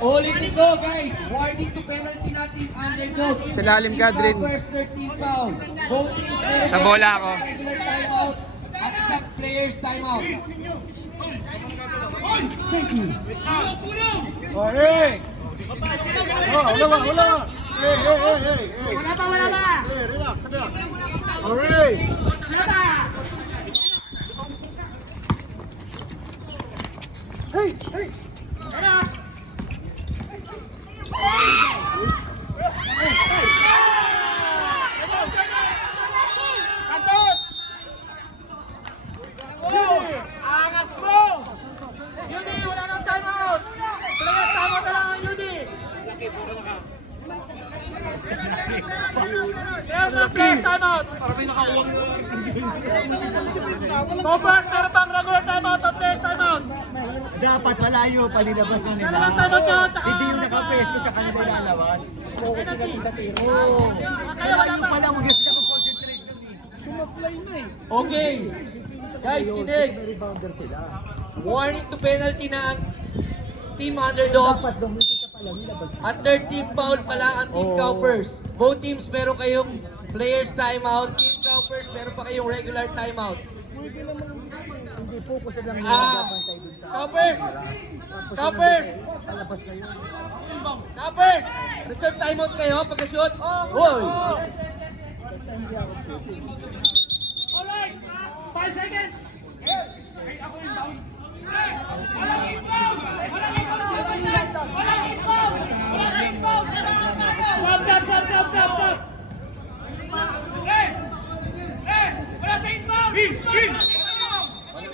Ulit ito guys, warning to penalty natin underdog. Sa lalim ka, Drin. First 13 foul. Both teams meron Sa bola ako. regular timeout at isang player's timeout. Shaky. Oh, hey! Oh, wala. Hey. Wala pa. Hey, relax. Alright! Wala pa. Hey! Wala. Angas mo! Yudi, wala nang timeout! Player timeout na lang ang Yudi! Player timeout! Cobras, meron pang regular timeout at player timeout! Dapat malayo palinabas na nila. Sana lang timeout nyo, tsaka... Hindi yung nakapesto tsaka nila ilalabas. Focus sila sa tiro. Kaya wala Malayo pa. pala, huwag na sila mag-concentrate dun eh. Sumafly na eh. Okay. Guys, kinig. Rebounder sila. Warning to penalty na ang team underdogs. At 13 foul pala ang team Cowpers. Both teams meron kayong players timeout. Team Cowpers meron pa kayong regular timeout. Pwede naman hindi focus na lang nila Ah, babantay dun sa... Cowpers! Cowpers! Palabas na yun. Cowpers! Reserve timeout kayo pagka-shoot. Hoy! Alright! 5 seconds! Stop!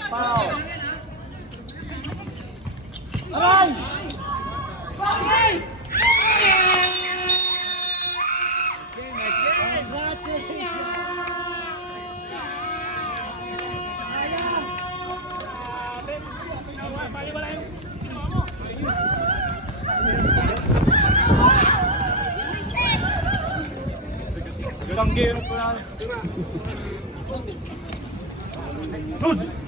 Foul! Aray! Okay! Baliwala yung ginawa mo. Ganggero pa na. Good!